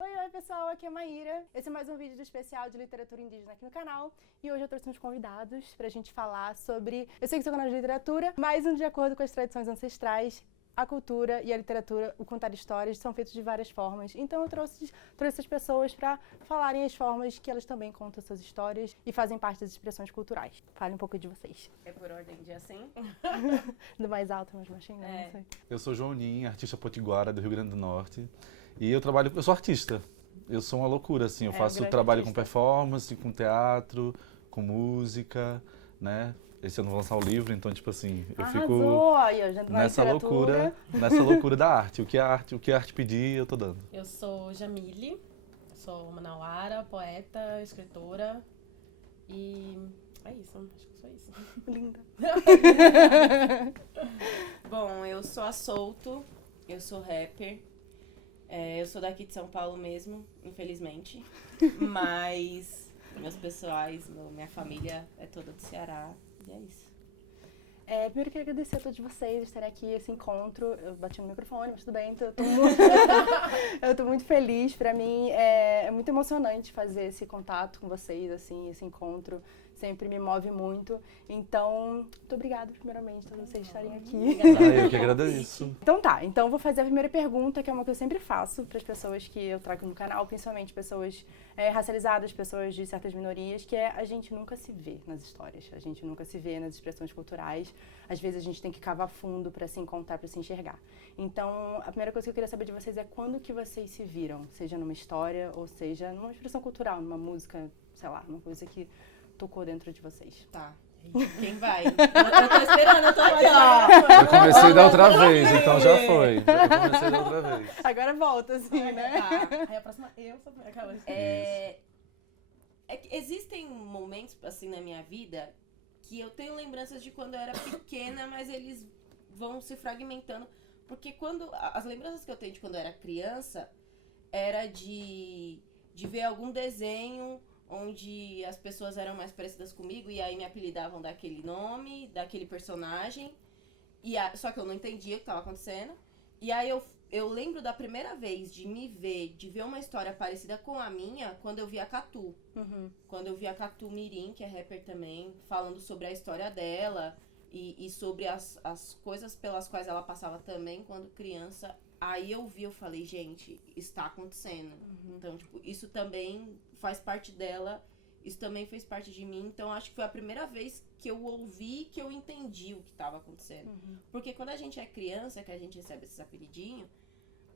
Oi, pessoal, aqui é a Maíra. Esse é mais um vídeo do especial de literatura indígena aqui no canal. E hoje eu trouxe uns convidados pra gente falar sobre... Eu sei que sou canal de literatura, mas de acordo com as tradições ancestrais, a cultura e a literatura, o contar histórias, são feitos de várias formas. Então eu trouxe essas pessoas pra falarem as formas que elas também contam suas histórias e fazem parte das expressões culturais. Falem um pouco de vocês. É por ordem de assim? Do mais alto, mais baixinho, não sei. Eu sou João Nin, artista potiguara do Rio Grande do Norte. E eu sou artista. Eu sou uma loucura, assim. Eu faço trabalho com performance, com teatro, com música, né? Esse ano eu vou lançar o livro, então, tipo assim, eu fico nessa loucura da arte. O que a arte pedir, eu tô dando. Eu sou Jamile, sou manauara, poeta, escritora e é isso, acho que só isso. Linda. Bom, eu sou a Souto, eu sou rapper, eu sou daqui de São Paulo mesmo, infelizmente, mas meus pessoais, minha família é toda do Ceará e é isso. Primeiro eu queria agradecer a todos vocês estarem aqui, esse encontro. Eu bati no microfone, mas tudo bem, eu tô muito feliz. Pra mim é muito emocionante fazer esse contato com vocês, assim, esse encontro sempre me move muito. Então, muito obrigada primeiramente por vocês estarem aqui. Eu que agradeço. Então eu vou fazer a primeira pergunta, que é uma que eu sempre faço para as pessoas que eu trago no canal, principalmente pessoas racializadas, pessoas de certas minorias, que é: a gente nunca se vê nas histórias, a gente nunca se vê nas expressões culturais. Às vezes a gente tem que cavar fundo para se encontrar, para se enxergar. Então, a primeira coisa que eu queria saber de vocês é quando que vocês se viram, seja numa história ou seja numa expressão cultural, numa música, sei lá, uma coisa que tocou dentro de vocês. Tá. Quem vai? Eu tô esperando, eu tô aqui, ó. Eu comecei da outra vez, então já foi. Eu comecei da outra vez. Agora volta, assim, né? Tá. Aí a próxima, eu sou aquela. É que existem momentos, assim, na minha vida que eu tenho lembranças de quando eu era pequena, mas eles vão se fragmentando. Porque as lembranças que eu tenho de quando eu era criança era de ver algum desenho onde as pessoas eram mais parecidas comigo e aí me apelidavam daquele nome, daquele personagem. Só que eu não entendia o que estava acontecendo. E aí eu lembro da primeira vez de ver uma história parecida com a minha, quando eu vi a Catu. Uhum. Quando eu vi a Catu Mirim, que é rapper também, falando sobre a história dela e sobre as coisas pelas quais ela passava também quando criança. Aí eu falei, gente, está acontecendo. Uhum. Então, tipo, isso também faz parte dela, isso também fez parte de mim. Então, acho que foi a primeira vez que eu ouvi, que eu entendi o que estava acontecendo. Uhum. Porque quando a gente é criança, que a gente recebe esses apelidinhos,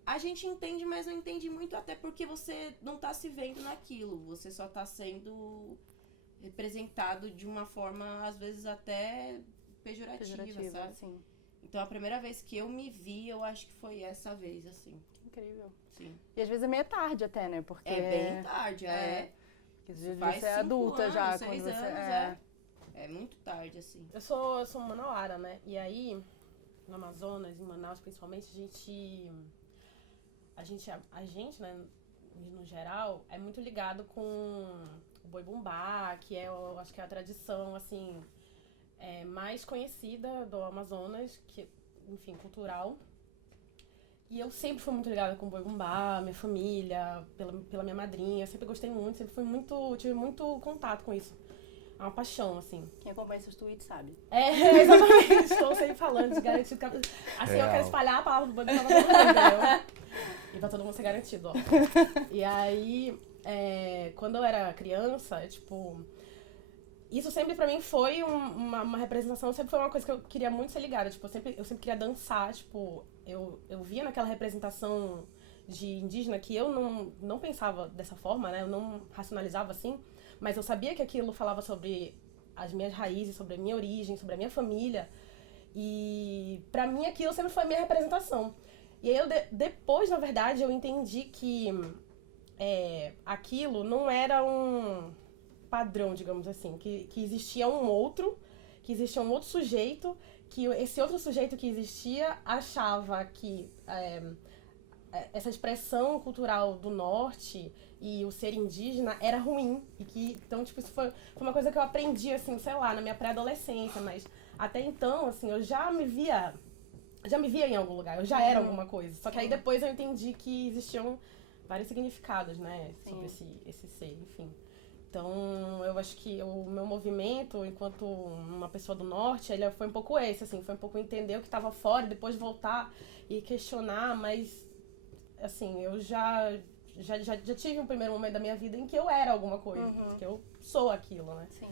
a gente entende, mas não entende muito, até porque você não tá se vendo naquilo. Você só tá sendo representado de uma forma, às vezes, até pejorativa, sabe? Sim. Então, a primeira vez que eu me vi, eu acho que foi essa vez, assim. Incrível. Sim. E às vezes é meio tarde até, né? Porque É bem tarde, Porque você é adulta anos, já. 6 quando você anos, é muito tarde, assim. Eu sou manauara, né? E aí, no Amazonas, em Manaus principalmente, a gente, né, no geral, é muito ligado com o boi bumbá, que eu acho que é a tradição, assim, mais conhecida do Amazonas, que, enfim, cultural. E eu sempre fui muito ligada com o boi bumbá, minha família, pela minha madrinha, sempre gostei muito, tive muito contato com isso. É uma paixão, assim. Quem acompanha seus tweets sabe. Exatamente, estou sempre falando de garantido. Assim, eu quero espalhar a palavra do boi bumbá pra todo mundo, entendeu? E pra todo mundo ser garantido, ó. E aí, quando eu era criança, isso sempre pra mim foi uma representação, sempre foi uma coisa que eu queria muito ser ligada. Tipo, eu sempre queria dançar, eu via naquela representação de indígena que eu não pensava dessa forma, né? Eu não racionalizava assim, mas eu sabia que aquilo falava sobre as minhas raízes, sobre a minha origem, sobre a minha família. E pra mim aquilo sempre foi a minha representação. E aí depois, na verdade, eu entendi que aquilo não era um padrão, digamos assim, que existia um outro sujeito, que esse outro sujeito que existia achava que essa expressão cultural do norte e o ser indígena era ruim. E que, então, isso foi uma coisa que eu aprendi, assim, sei lá, na minha pré-adolescência, mas até então, assim, eu já me via em algum lugar, eu já era alguma coisa. Só que aí depois eu entendi que existiam vários significados, né? Sobre esse ser, enfim. Então, eu acho que o meu movimento, enquanto uma pessoa do norte, ele foi um pouco esse, assim, foi um pouco entender o que estava fora, depois voltar e questionar, mas, assim, eu já tive um primeiro momento da minha vida em que eu era alguma coisa, que eu sou aquilo, né? Sim.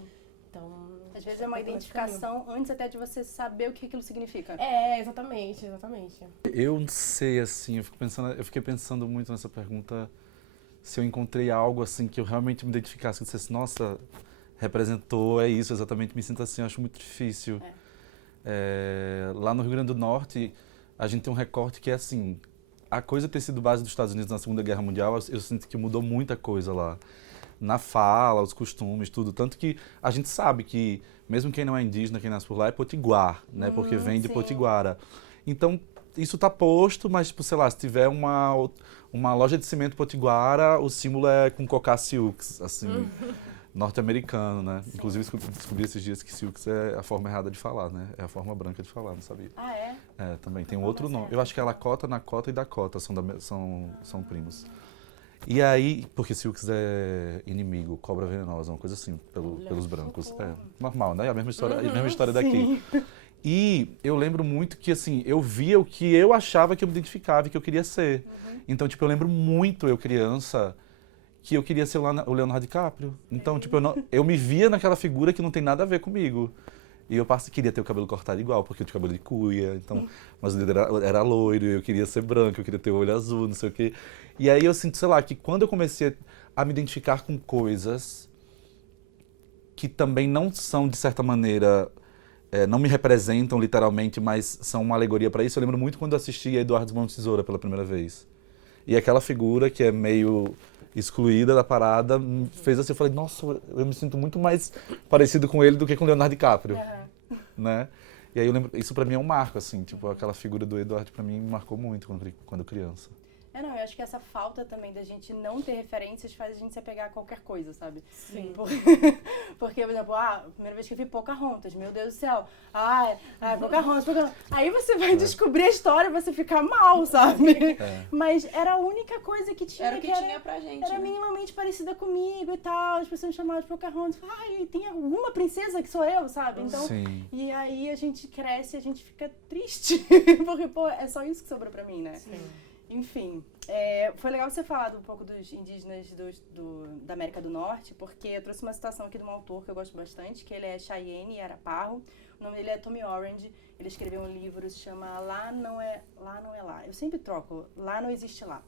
Então, às vezes é uma identificação antes até de você saber o que aquilo significa. Exatamente. Eu não sei, assim, eu fiquei pensando muito nessa pergunta, se eu encontrei algo, assim, que eu realmente me identificasse, que eu dissesse, nossa, representou, é isso, exatamente, me sinto assim, eu acho muito difícil. Lá no Rio Grande do Norte, a gente tem um recorte que é assim, a coisa ter sido base dos Estados Unidos na Segunda Guerra Mundial, eu sinto que mudou muita coisa lá. Na fala, os costumes, tudo. Tanto que a gente sabe que, mesmo quem não é indígena, quem nasce por lá, é potiguar, né? Porque vem de Potiguara. Então, isso tá posto, mas, tipo, sei lá, se tiver uma loja de cimento potiguara, o símbolo é com cocá Silks, assim, norte-americano, né? Sim. Inclusive, descobri esses dias que Silks é a forma errada de falar, né? É a forma branca de falar, não sabia. Ah, é? Também tem um outro nome. Eu acho que é Lakota, Nakota e Dakota são primos. E aí, porque Silks é inimigo, cobra venenosa, uma coisa assim, pelos brancos. Normal, né? A mesma história daqui. E eu lembro muito que, assim, eu via o que eu achava que eu me identificava e que eu queria ser. Então, tipo, eu lembro muito, eu criança, que eu queria ser o Leonardo DiCaprio. Então, tipo, eu me via naquela figura que não tem nada a ver comigo. E eu queria ter o cabelo cortado igual, porque eu tinha cabelo de cuia, então, mas o dedo era loiro, eu queria ser branco, eu queria ter o olho azul, não sei o quê. E aí eu sinto, sei lá, que quando eu comecei a me identificar com coisas que também não são, de certa maneira, não me representam literalmente, mas são uma alegoria para isso, eu lembro muito quando eu assisti a Eduardo Mãos de Tesoura pela primeira vez. E aquela figura que é meio excluída da parada, fez assim, eu falei, nossa, eu me sinto muito mais parecido com ele do que com o Leonardo DiCaprio, né? E aí eu lembro, isso pra mim é um marco, assim, tipo, aquela figura do Eduardo pra mim me marcou muito quando criança. Não, eu acho que essa falta também da gente não ter referências faz a gente se apegar a qualquer coisa, sabe? Sim. Porque, por exemplo, a primeira vez que eu vi Pocahontas, meu Deus do céu, Pocahontas. Aí você vai descobrir a história e você fica mal, sabe? Mas era a única coisa que tinha. Era o que tinha pra gente. Era minimamente parecida comigo e tal, as pessoas chamavam de Pocahontas. Tem alguma princesa que sou eu, sabe? Então, e aí a gente cresce e a gente fica triste, porque, é só isso que sobrou pra mim, né? Sim. Enfim, foi legal você falar um pouco dos indígenas da América do Norte, porque eu trouxe uma citação aqui de um autor que eu gosto bastante, que ele é Cheyenne Araparro. O nome dele é Tommy Orange. Ele escreveu um livro que se chama Lá Não É Lá. Eu sempre troco, Lá Não Existe Lá.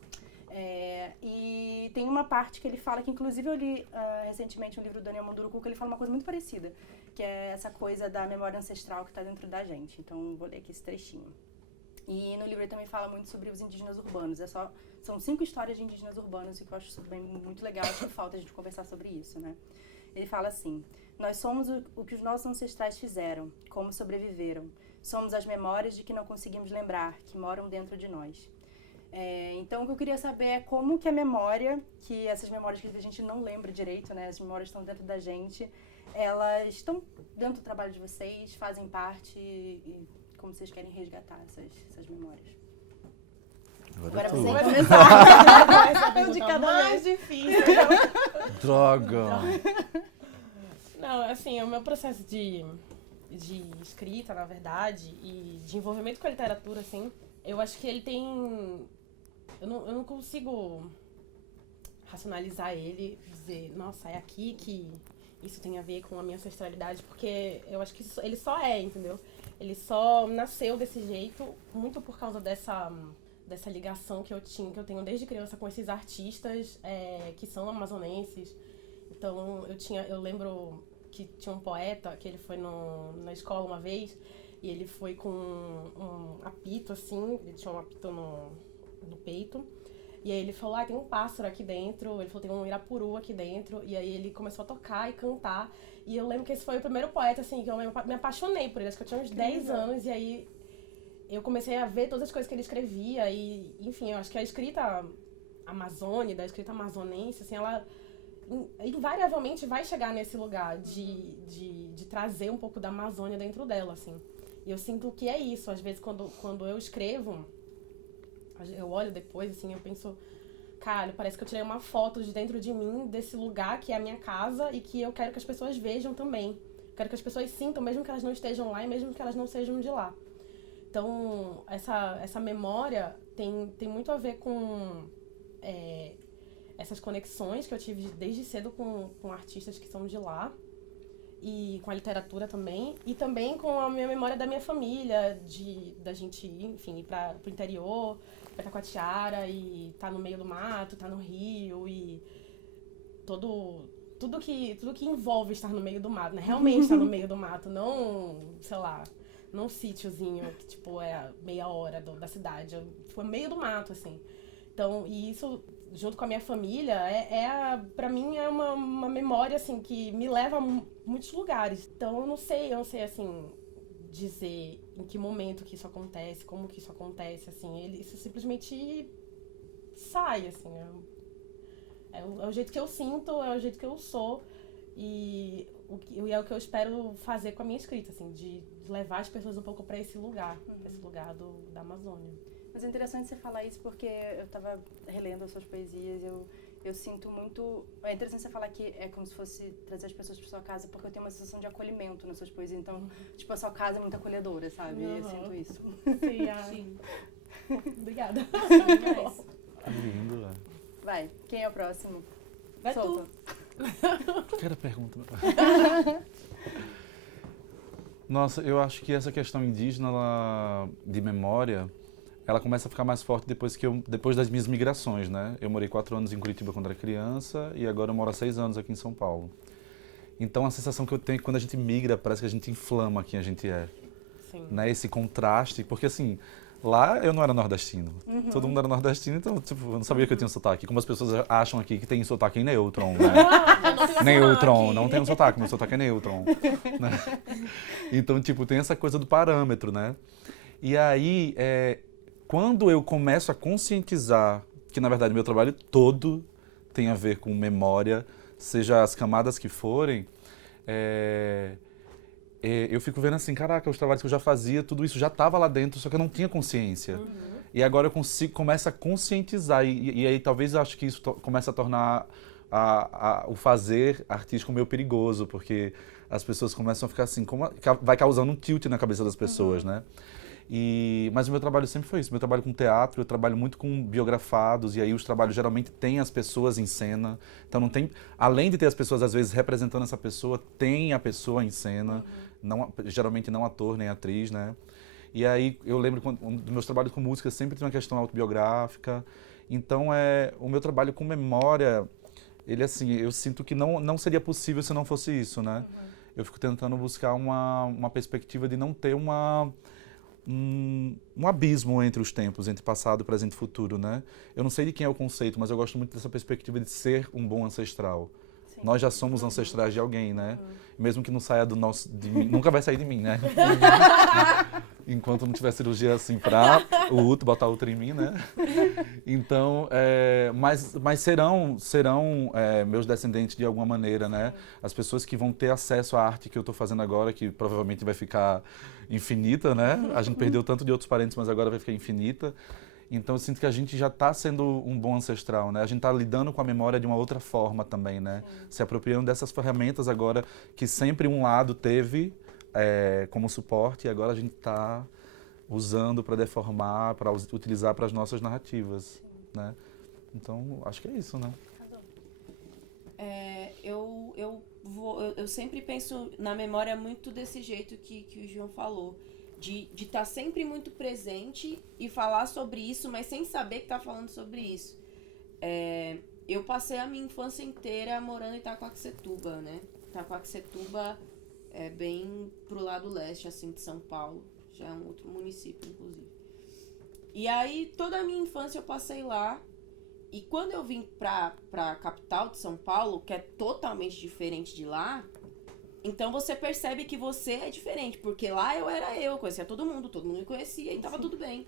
E tem uma parte que ele fala, que inclusive eu li recentemente um livro do Daniel Munduruku, que ele fala uma coisa muito parecida, que é essa coisa da memória ancestral que está dentro da gente. Então, vou ler aqui esse trechinho. E no livro ele também fala muito sobre os indígenas urbanos. São 5 histórias de indígenas urbanos e que eu acho muito legal. Acho que falta a gente conversar sobre isso, né? Ele fala assim: nós somos o que os nossos ancestrais fizeram, como sobreviveram. Somos as memórias de que não conseguimos lembrar, que moram dentro de nós. Então, o que eu queria saber é como que a memória, que essas memórias que a gente não lembra direito, né? As memórias estão dentro da gente, elas estão dentro do trabalho de vocês, fazem parte e como vocês querem resgatar essas memórias. Agora você vai começar. De cada mais difícil. Droga! Não, assim, o meu processo de escrita, na verdade, e de envolvimento com a literatura, assim, eu acho que ele tem... Eu não consigo racionalizar ele, dizer, nossa, é aqui que isso tem a ver com a minha ancestralidade, porque eu acho que ele só entendeu? Ele só nasceu desse jeito, muito por causa dessa ligação que eu tenho desde criança com esses artistas que são amazonenses. Então, eu lembro que tinha um poeta, que ele foi na escola uma vez, e ele foi com um apito, assim, ele tinha um apito no peito, e aí ele falou, tem um pássaro aqui dentro, ele falou, tem um irapuru aqui dentro, e aí ele começou a tocar e cantar, e eu lembro que esse foi o primeiro poeta, assim, que eu me apaixonei por ele, acho que eu tinha uns 10 anos, e aí eu comecei a ver todas as coisas que ele escrevia, e, enfim, eu acho que a escrita amazônica, a escrita amazonense, assim, ela invariavelmente vai chegar nesse lugar de trazer um pouco da Amazônia dentro dela, assim. E eu sinto que é isso, às vezes quando eu escrevo, eu olho depois, assim, eu penso, cara, parece que eu tirei uma foto de dentro de mim, desse lugar que é a minha casa e que eu quero que as pessoas vejam também. Quero que as pessoas sintam, mesmo que elas não estejam lá e mesmo que elas não sejam de lá. Então, essa memória tem muito a ver com essas conexões que eu tive desde cedo com artistas que são de lá. E com a literatura também. E também com a minha memória da minha família, da gente ir, enfim, ir pro interior, pra Taquatiara e tá no meio do mato, tá no rio e tudo que envolve estar no meio do mato, né? Realmente estar no meio do mato, não, sei lá, não um sítiozinho que, tipo, é meia hora da cidade. Tipo, é meio do mato, assim. Então, e isso, junto com a minha família, pra mim é uma memória, assim, que me leva a muitos lugares. Então, eu não sei, assim, dizer em que momento que isso acontece, como que isso acontece, assim. Isso simplesmente sai, assim. É o jeito que eu sinto, é o jeito que eu sou. E é o que eu espero fazer com a minha escrita, assim, de levar as pessoas um pouco pra esse lugar, pra esse lugar da Amazônia. Mas é interessante você falar isso porque eu estava relendo as suas poesias, eu sinto muito... É interessante você falar que é como se fosse trazer as pessoas para sua casa, porque eu tenho uma sensação de acolhimento nas suas poesias. Então, tipo, a sua casa é muito acolhedora, sabe? Eu sinto isso. Sim, Sim. Obrigada. Lindo, né? Vai, quem é o próximo? Vai Solta. tu. Quero pergunta. Nossa, eu acho que essa questão indígena de memória, ela começa a ficar mais forte depois das minhas migrações, né? Eu morei 4 anos em Curitiba quando era criança e agora eu moro há 6 anos aqui em São Paulo. Então a sensação que eu tenho é que quando a gente migra, parece que a gente inflama quem a gente é. Sim. Né? Esse contraste, porque assim, lá eu não era nordestino. Todo mundo era nordestino, então tipo, eu não sabia que eu tinha sotaque. Como as pessoas acham aqui que tem sotaque em neutron, né? Neutron, não tem um sotaque, meu sotaque é neutron. Né? Então, tipo, tem essa coisa do parâmetro, né? E aí, quando eu começo a conscientizar que, na verdade, meu trabalho todo tem a ver com memória, seja as camadas que forem, eu fico vendo assim, caraca, os trabalhos que eu já fazia, tudo isso já estava lá dentro, só que eu não tinha consciência. E agora eu começo a conscientizar, e aí talvez eu acho que isso começa a tornar o fazer artístico meio perigoso, porque as pessoas começam a ficar assim, vai causando um tilt na cabeça das pessoas, né? Mas o meu trabalho sempre foi isso. Meu trabalho com teatro, eu trabalho muito com biografados, e aí os trabalhos geralmente têm as pessoas em cena. Então não tem, além de ter as pessoas às vezes representando essa pessoa, tem a pessoa em cena, geralmente não ator nem atriz, né? E aí eu lembro dos meus trabalhos com música sempre tem uma questão autobiográfica. Então o meu trabalho com memória, ele assim, eu sinto que não seria possível se não fosse isso, né? Eu fico tentando buscar uma perspectiva de não ter um abismo entre os tempos, entre passado, presente e futuro, né? Eu não sei de quem é o conceito, mas eu gosto muito dessa perspectiva de ser um bom ancestral. Sim. Nós já somos ancestrais de alguém, né? Mesmo que não saia de mim, nunca vai sair de mim, né? Enquanto não tiver cirurgia assim pra botar útero em mim, né? Então, mas serão meus descendentes de alguma maneira, né? As pessoas que vão ter acesso à arte que eu tô fazendo agora, que provavelmente vai ficar infinita, né? A gente perdeu tanto de outros parentes, mas agora vai ficar infinita. Então eu sinto que a gente já está sendo um bom ancestral, né? A gente está lidando com a memória de uma outra forma também, né? Se apropriando dessas ferramentas agora que sempre um lado teve como suporte e agora a gente está usando para deformar, para utilizar para as nossas narrativas, né? Então acho que é isso, né? Eu sempre penso na memória muito desse jeito que o João falou. De estar sempre muito presente e falar sobre isso, mas sem saber que tá falando sobre isso. Eu passei a minha infância inteira morando em Itaquaquecetuba, né? Itaquaquecetuba é bem pro lado leste, assim, de São Paulo. Já é um outro município, inclusive. E aí, toda a minha infância eu passei lá. E quando eu vim pra capital de São Paulo, que é totalmente diferente de lá... Então você percebe que você é diferente, porque lá eu conhecia todo mundo me conhecia e tava tudo bem.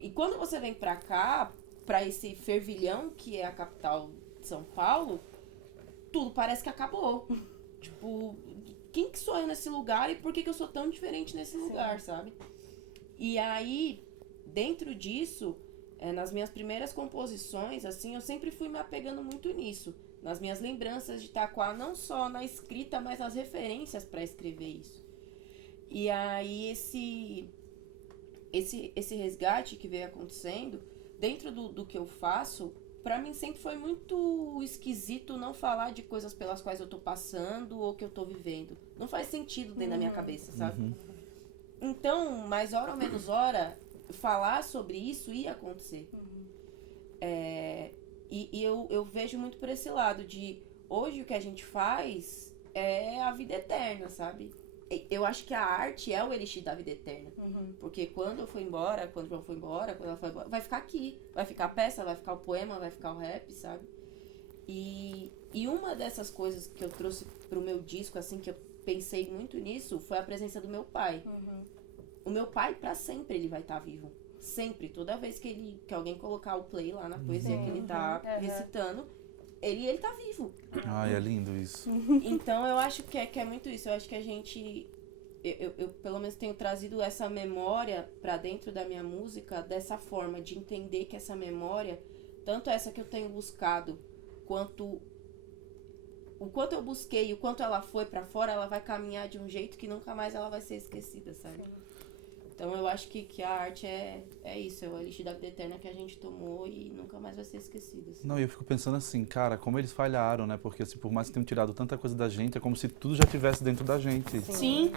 E quando você vem pra cá, pra esse fervilhão que é a capital de São Paulo, tudo parece que acabou. Tipo, quem que sou eu nesse lugar e por que eu sou tão diferente nesse lugar, sabe? E aí, dentro disso, nas minhas primeiras composições, assim, eu sempre fui me apegando muito nisso. Nas minhas lembranças de Itaquá, não só na escrita, mas nas referências para escrever isso. E aí esse resgate que veio acontecendo, dentro do que eu faço, pra mim sempre foi muito esquisito não falar de coisas pelas quais eu tô passando ou que eu tô vivendo. Não faz sentido dentro da minha cabeça, sabe? Então, mais hora ou menos hora, falar sobre isso ia acontecer. E eu vejo muito por esse lado de, hoje o que a gente faz é a vida eterna, sabe? Eu acho que a arte é o elixir da vida eterna. Porque quando eu for embora, quando o João for embora, quando ela for embora, vai ficar aqui. Vai ficar a peça, vai ficar o poema, vai ficar o rap, sabe? E uma dessas coisas que eu trouxe pro meu disco, assim, que eu pensei muito nisso, foi a presença do meu pai. O meu pai, pra sempre, ele vai estar vivo. Sempre. Toda vez que alguém colocar o play lá na poesia que ele tá recitando, ele tá vivo. Ai, é lindo isso. Então eu acho que é muito isso. Eu acho que a gente... Eu pelo menos tenho trazido essa memória pra dentro da minha música dessa forma, de entender que essa memória, tanto essa que eu tenho buscado, quanto o quanto eu busquei e o quanto ela foi pra fora, ela vai caminhar de um jeito que nunca mais ela vai ser esquecida, sabe? Então eu acho que a arte é isso, é o elixir da vida eterna que a gente tomou e nunca mais vai ser esquecida. Assim. Não, eu fico pensando assim, cara, como eles falharam, né? Porque assim, por mais que tenham tirado tanta coisa da gente, é como se tudo já estivesse dentro da gente. Sim.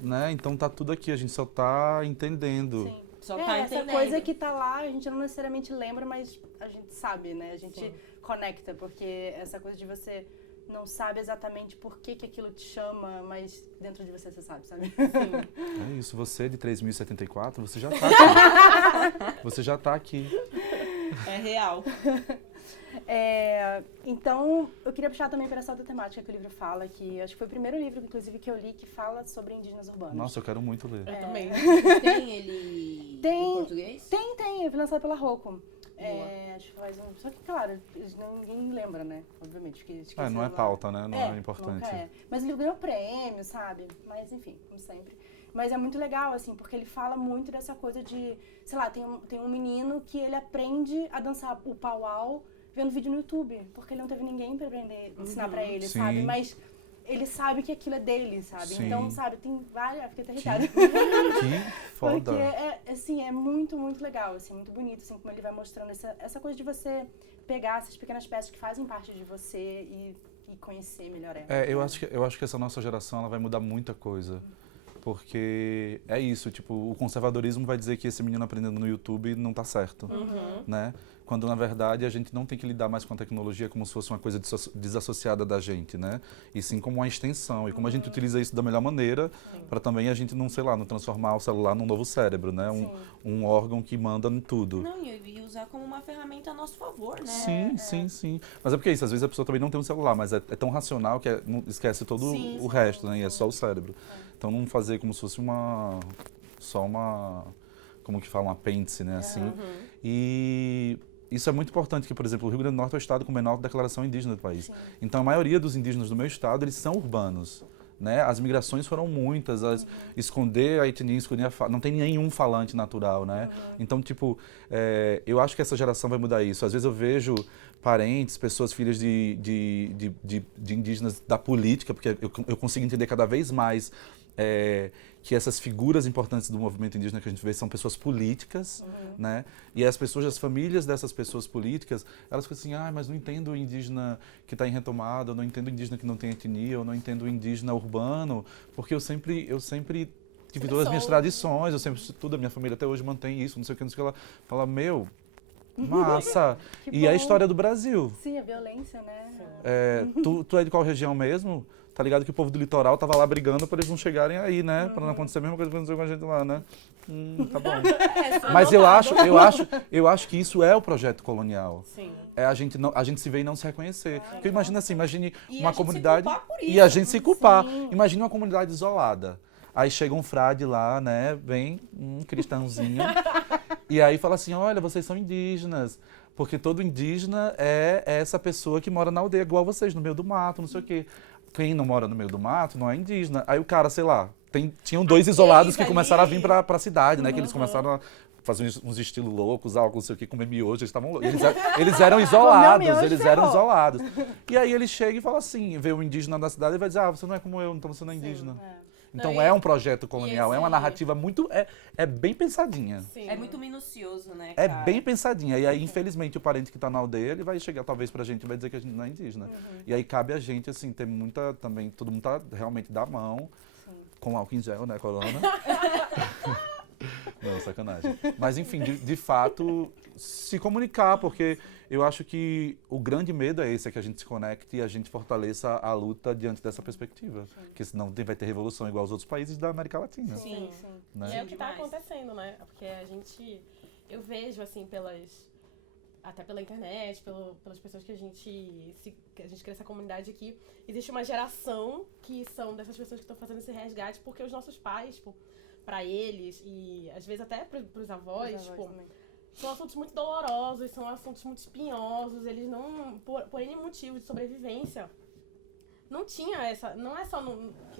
Né? Então tá tudo aqui, a gente só tá entendendo. Sim. Só tá essa entendendo. coisa que tá lá, a gente não necessariamente lembra, mas a gente sabe, né? A gente conecta, porque essa coisa de você não sabe exatamente por que aquilo te chama, mas dentro de você sabe? É isso, você de 3074, você já tá aqui. Você já tá aqui. É real. Então, eu queria puxar também para essa outra temática que o livro fala, que acho que foi o primeiro livro, inclusive, que eu li, que fala sobre indígenas urbanos. Nossa, eu quero muito ler. Eu também. Tem ele em português? Tem, eu fui lançado pela Rocco. Acho que faz um... Só que, claro, ninguém lembra, né? Obviamente. Não é pauta, né? Não é importante. Nunca é. Mas o livro ganhou prêmio, sabe? Mas, enfim, como sempre. Mas é muito legal, assim, porque ele fala muito dessa coisa de... Sei lá, tem um menino que ele aprende a dançar o pauau vendo vídeo no YouTube. Porque ele não teve ninguém pra aprender, ensinar pra ele, sabe? Mas ele sabe que aquilo é dele, sabe? Sim. Então, sabe, tem várias... Fiquei até irritada. Que foda. Porque, assim, é muito, muito legal, assim, muito bonito, assim, como ele vai mostrando essa coisa de você pegar essas pequenas peças que fazem parte de você e conhecer melhor ela. Eu acho que essa nossa geração ela vai mudar muita coisa. Porque é isso, tipo, o conservadorismo vai dizer que esse menino aprendendo no YouTube não tá certo, né? Quando, na verdade, a gente não tem que lidar mais com a tecnologia como se fosse uma coisa desassociada da gente, né? E sim como uma extensão. E como a gente utiliza isso da melhor maneira para também a gente não, sei lá, não transformar o celular num novo cérebro, né? Um órgão que manda em tudo. Não, e usar como uma ferramenta a nosso favor, né? Sim. Mas é porque é isso, às vezes a pessoa também não tem um celular, mas é tão racional que não esquece todo o resto, né? E é só o cérebro. Então não fazer como se fosse só uma, como que fala, um apêndice, né? Assim. E isso é muito importante, que, por exemplo, o Rio Grande do Norte é o estado com menor declaração indígena do país. Então, a maioria dos indígenas do meu estado, eles são urbanos. Né? As migrações foram muitas, esconder a etnia, não tem nenhum falante natural, né? Então, tipo, eu acho que essa geração vai mudar isso. Às vezes eu vejo parentes, pessoas, filhas de indígenas da política, porque eu consigo entender cada vez mais que essas figuras importantes do movimento indígena que a gente vê são pessoas políticas, né? E as pessoas, as famílias dessas pessoas políticas, elas ficam assim, mas não entendo o indígena que está em retomada, eu não entendo o indígena que não tem etnia, eu não entendo o indígena urbano, porque eu sempre tive todas as minhas tradições, eu sempre tudo, a minha família até hoje mantém isso, não sei o que ela fala, massa! E a história do Brasil. Sim, a violência, né? Tu é de qual região mesmo? Tá ligado que o povo do litoral tava lá brigando para eles não chegarem aí, né? Para não acontecer a mesma coisa que aconteceu com a gente lá, né? Tá bom. Mas eu acho que isso é o projeto colonial. Sim. A gente se vê e não se reconhecer. Porque imagina assim, imagine uma comunidade e a gente se culpar. Imagina uma comunidade isolada. Aí chega um frade lá, né? Bem, cristãozinho. E aí fala assim, olha, vocês são indígenas. Porque todo indígena é essa pessoa que mora na aldeia, igual vocês, no meio do mato, não sei o quê. Quem não mora no meio do mato não é indígena. Aí o cara, sei lá, tinham dois isolados que começaram a vir pra cidade, né? Que eles começaram fazer uns estilos loucos, algo não sei o que, comer miojo, eles estavam loucos. Eles eram isolados, miojo, eles eram ferrou. isolados. E aí ele chega e fala assim, vê um indígena da cidade e vai dizer, você não é como eu, então você não é indígena. Então Não, é um projeto colonial, é uma esse- narrativa muito, é bem pensadinha. Sim. É muito minucioso, né, É cara? bem pensadinha. E aí, infelizmente, o parente que tá na aldeia, ele vai chegar talvez pra gente e vai dizer que a gente não é indígena. E aí cabe a gente, assim, ter muita também, todo mundo tá realmente da mão, com álcool em gel, né, corona. Não, sacanagem. Mas enfim, de fato, se comunicar, porque eu acho que o grande medo é esse, é que a gente se conecte e a gente fortaleça a luta diante dessa perspectiva. Porque senão vai ter revolução igual aos outros países da América Latina. Sim. Né? E é o que tá Demais. acontecendo, né? Porque eu vejo, assim, até pela internet, pelas pessoas que a gente cria essa comunidade aqui, existe uma geração que são dessas pessoas que estão fazendo esse resgate, porque os nossos pais, tipo, pra eles, e às vezes até pros avós, tipo, são assuntos muito dolorosos, são assuntos muito espinhosos, eles não, por N motivos de sobrevivência, não tinha essa, não é só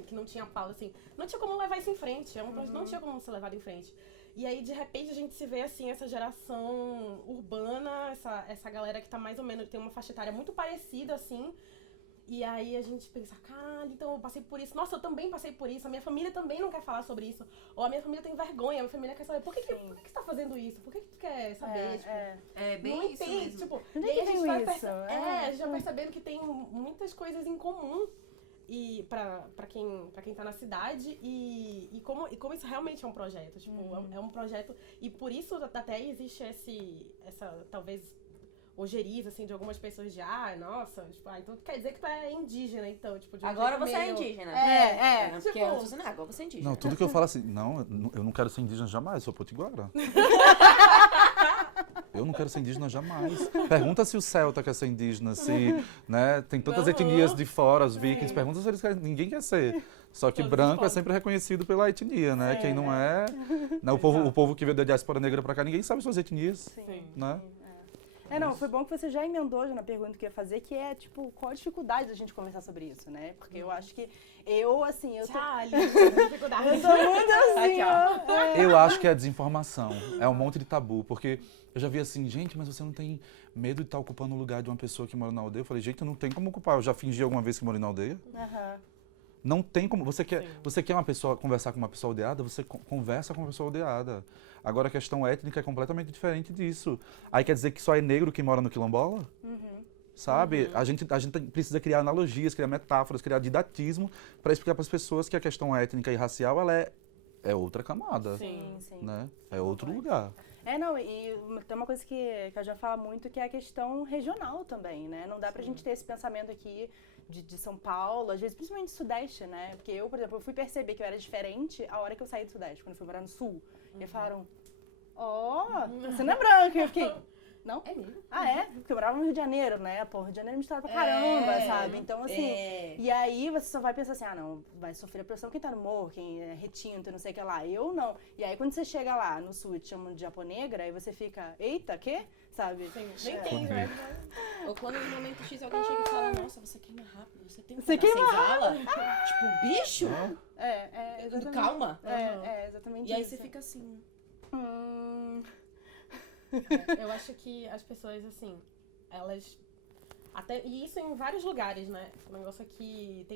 que não tinha pauta, assim, não tinha como levar isso em frente, não tinha como ser levado em frente. E aí, de repente, a gente se vê, assim, essa geração urbana, essa galera que tá mais ou menos, tem uma faixa etária muito parecida, assim, e aí a gente pensa, cara, então eu passei por isso, nossa, eu também passei por isso, a minha família também não quer falar sobre isso, ou a minha família tem vergonha, a minha família quer saber, por que você tá fazendo isso? Por que tu quer saber? Tipo, É bem não isso entende, mesmo. tipo, Onde e é aí que a gente veio vai isso? a gente vai percebendo que tem muitas coisas em comum e pra quem tá na cidade e como isso realmente é um projeto, tipo, é um projeto, e por isso até existe essa talvez ojeriza, assim, de algumas pessoas de, nossa, tipo, então quer dizer que tu é indígena, então, tipo, de um Agora jeito você é meio- indígena. Porque tipo- eu tô dizendo, agora você é indígena. Não, tudo que eu falo assim, não, eu não quero ser indígena jamais, eu sou potiguara. Eu não quero ser indígena jamais. Pergunta se o celta quer ser indígena, se, né, tem tantas etnias de fora, os vikings, pergunta se eles querem, ninguém quer ser. Só que Todos branco é podem. sempre reconhecido pela etnia, né? Quem não é, né, o povo que veio da diáspora negra pra cá, ninguém sabe suas etnias, Sim. né? Não, foi bom que você já emendou já na pergunta que eu ia fazer, que é, tipo, qual a dificuldade da gente conversar sobre isso, né? Porque eu acho que eu tô... dificuldade. Eu tô muito assim, Aqui, ó. Eu acho que é a desinformação, é um monte de tabu, porque eu já vi assim, gente, mas você não tem medo de estar ocupando o lugar de uma pessoa que mora na aldeia? Eu falei, gente, eu não tenho como ocupar, eu já fingi alguma vez que morei na aldeia. Aham. Não tem como. Você quer uma pessoa conversar com uma pessoa aldeada, você conversa com uma pessoa aldeada. Agora a questão étnica é completamente diferente disso. Aí quer dizer que só é negro que mora no quilombola? Sabe? A gente precisa criar analogias, criar metáforas, criar didatismo para explicar para as pessoas que a questão étnica e racial ela é outra camada. Sim. Né? É outro lugar. Não, e tem uma coisa que a gente fala muito, que é a questão regional também, né? Não dá pra gente ter esse pensamento aqui de São Paulo, às vezes principalmente do Sudeste, né? Porque eu, por exemplo, eu fui perceber que eu era diferente a hora que eu saí do Sudeste, quando eu fui morar no Sul. E falaram, você não é branca. E eu fiquei, não? É mesmo? Porque eu morava no Rio de Janeiro, né? Pô, Rio de Janeiro me mistura pra caramba, sabe? Então, assim, e aí você só vai pensar assim, não, vai sofrer a pressão quem tá no morro, quem é retinto, não sei o que lá. Eu não. E aí quando você chega lá no Sul e te chamam de japonêgra, aí você fica, eita, quê? Sabe? Sim, nem tem, né? Ou quando no momento X alguém chega e fala, nossa, você queima rápido, você tem que Você pegar queima senzala? Tipo, bicho? Exatamente. Calma. Exatamente E aí isso. você fica assim. Eu acho que as pessoas, assim, elas... E isso em vários lugares, né? O negócio aqui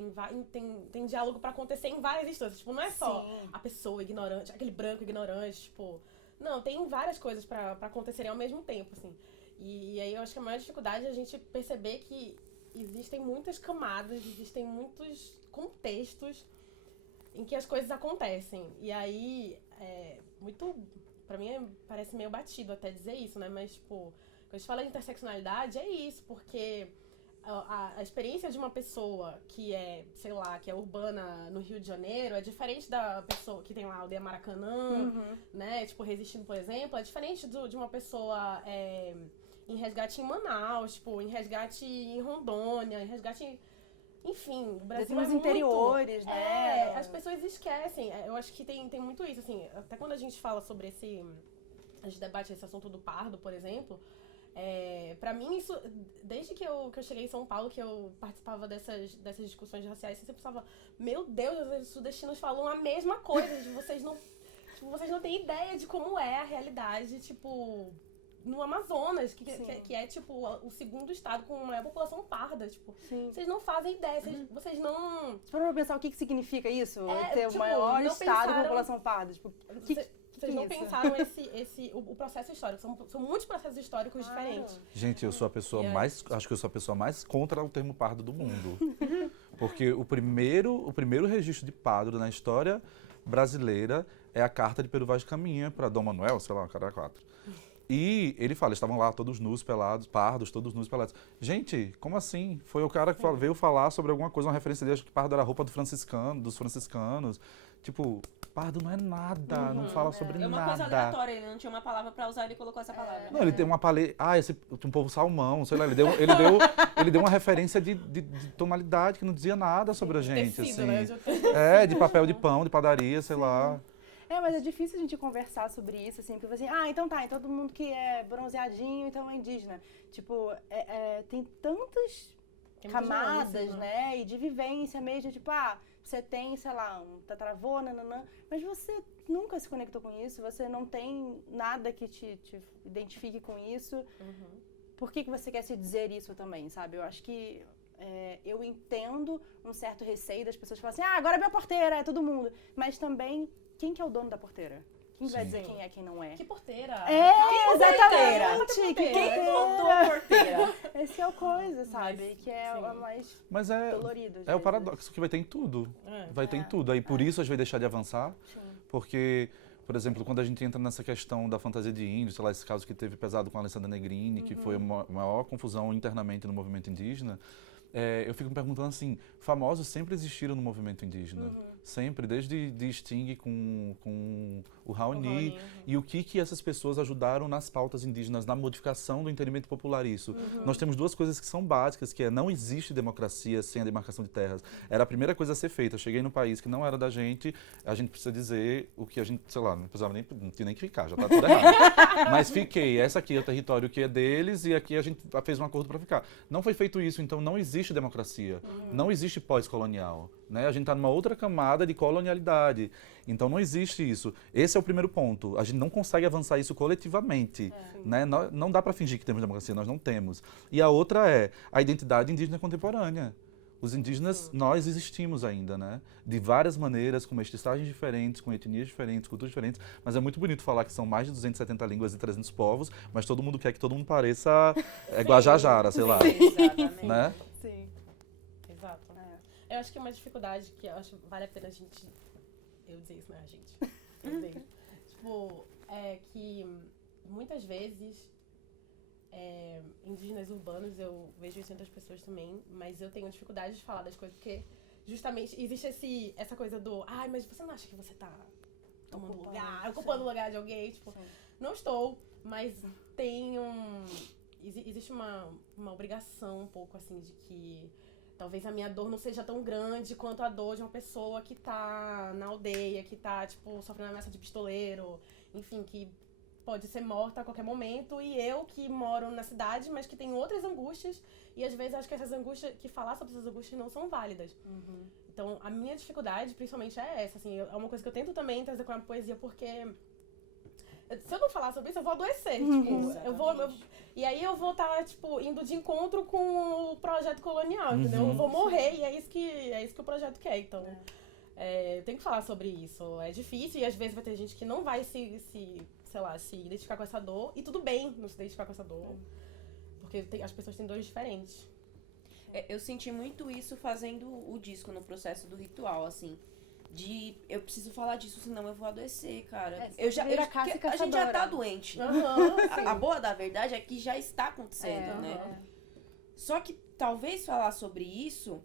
tem diálogo pra acontecer em várias instâncias. Tipo, não é só Sim. a pessoa ignorante, aquele branco ignorante, tipo... Não, tem várias coisas pra acontecerem ao mesmo tempo, assim. E aí eu acho que a maior dificuldade é a gente perceber que existem muitas camadas, existem muitos contextos em que as coisas acontecem. E aí, pra mim, parece meio batido até dizer isso, né? Mas, tipo, quando a gente fala de interseccionalidade, é isso, porque a experiência de uma pessoa que é, sei lá, que é urbana no Rio de Janeiro é diferente da pessoa que tem lá a aldeia Maracanã, né? Tipo, Resistindo, por exemplo, é diferente de uma pessoa em resgate em Manaus, tipo, em resgate em Rondônia, em resgate enfim, o Brasil nos é muito... interiores, né? As pessoas esquecem. Eu acho que tem muito isso, assim, até quando a gente fala sobre a gente debate esse assunto do pardo, por exemplo, pra mim isso, desde que eu cheguei em São Paulo, que eu participava dessas discussões raciais, eu sempre pensava, meu Deus, os sudestinos falam a mesma coisa, de vocês não Tipo, vocês não têm ideia de como é a realidade, tipo, no Amazonas, que é, tipo, o segundo estado com a maior população parda, tipo. Sim. Vocês não fazem ideia, vocês não... Você parou pra pensar o que significa isso? É, Ter tipo, o maior não estado com pensaram- população parda? Tipo, Vocês não isso? pensaram o processo histórico. São muitos processos históricos diferentes. Gente, eu sou a pessoa E aí? mais. Acho que eu sou a pessoa mais contra o termo pardo do mundo. Porque o primeiro registro de pardo na história brasileira é a carta de Pero Vaz de Caminha para Dom Manuel, sei lá, cara 4. E ele fala, eles estavam lá todos nus, pelados, pardos, todos nus, pelados. Gente, como assim? Foi o cara que veio falar sobre alguma coisa, uma referência dele, acho que pardo era a roupa dos franciscanos. Tipo, pardo não é nada, não fala sobre É uma nada. coisa aleatória, ele não tinha uma palavra pra usar, ele colocou essa palavra. Não, ele tem uma paleta. Um povo salmão, sei lá, ele deu uma referência de tonalidade que não dizia nada sobre a gente, Tecido, assim. né? De papel de pão, de padaria, sei lá. Mas é difícil a gente conversar sobre isso, assim, porque assim, então tá, e todo mundo que é bronzeadinho, então é indígena. Tipo, tem tantas Tem muitas camadas, nuances, né, e de vivência mesmo, tipo, você tem, sei lá, um tataravô, nananã, mas você nunca se conectou com isso, você não tem nada que te identifique com isso. Por que você quer se dizer isso também, sabe? Eu acho que eu entendo um certo receio das pessoas que falam assim, agora é minha porteira, é todo mundo. Mas também, quem que é o dono da porteira? Quem vai dizer quem é, quem não é? Que porteira! Exatamente! Quem botou a porteira? Esse é o coisa, sabe? Que é o mais Mas dolorido. às é o vezes. paradoxo que vai ter em tudo. Vai ter em tudo. Aí por isso a gente vai deixar de avançar. Sim. Porque, por exemplo, quando a gente entra nessa questão da fantasia de índio, sei lá, esse caso que teve pesado com a Alessandra Negrini, que foi a maior confusão internamente no movimento indígena, eu fico me perguntando assim, famosos sempre existiram no movimento indígena. Sempre, desde Sting com o Raoni. E o que essas pessoas ajudaram nas pautas indígenas, na modificação do entendimento popular isso. Nós temos duas coisas que são básicas, que não existe democracia sem a demarcação de terras. Era a primeira coisa a ser feita. Eu cheguei num país que não era da gente, a gente precisa dizer o que a gente, sei lá, não tinha nem que ficar, já tá tudo errado. Mas fiquei, essa aqui é o território que é deles e aqui a gente fez um acordo para ficar. Não foi feito isso, então não existe democracia. Não existe pós-colonial. Né? A gente está numa outra camada de colonialidade. Então não existe isso. Esse é o primeiro ponto. A gente não consegue avançar isso coletivamente. Né? Não dá para fingir que temos democracia, nós não temos. E a outra é a identidade indígena contemporânea. Os indígenas, nós existimos ainda, né? De várias maneiras, com mestiçagens diferentes, com etnias diferentes, culturas diferentes. Mas é muito bonito falar que são mais de 270 línguas e 300 povos, mas todo mundo quer que todo mundo pareça Guajajara, sei lá. Exatamente. Né? Sim. Exato. Eu acho que é uma dificuldade que eu acho que vale a pena a gente... Eu dizer isso, né, a gente? Eu dizer. Tipo, que muitas vezes indígenas urbanos, eu vejo isso em outras pessoas também, mas eu tenho dificuldade de falar das coisas porque justamente existe essa coisa do mas você não acha que você tá tomando lugar, ocupando o lugar de alguém? Tipo, não estou, mas tem existe uma obrigação um pouco assim de que talvez a minha dor não seja tão grande quanto a dor de uma pessoa que tá na aldeia, que tá, tipo, sofrendo ameaça de pistoleiro, enfim, que pode ser morta a qualquer momento, e eu que moro na cidade, mas que tenho outras angústias, e às vezes acho que essas angústias, que falar sobre essas angústias não são válidas. Então, a minha dificuldade, principalmente, é essa, assim, é uma coisa que eu tento também trazer com a poesia, porque se eu não falar sobre isso, eu vou adoecer, tipo, e aí eu vou estar, tipo, indo de encontro com o projeto colonial, entendeu? Eu vou morrer, e é isso que o projeto quer, então... eu tenho que falar sobre isso. É difícil e às vezes vai ter gente que não vai se identificar com essa dor. E tudo bem não se identificar com essa dor. Porque as pessoas têm dores diferentes. Eu senti muito isso fazendo o disco no processo do ritual, assim. Eu preciso falar disso, senão eu vou adoecer, cara. A gente já tá doente. A boa da verdade é que já está acontecendo, né? Só que talvez falar sobre isso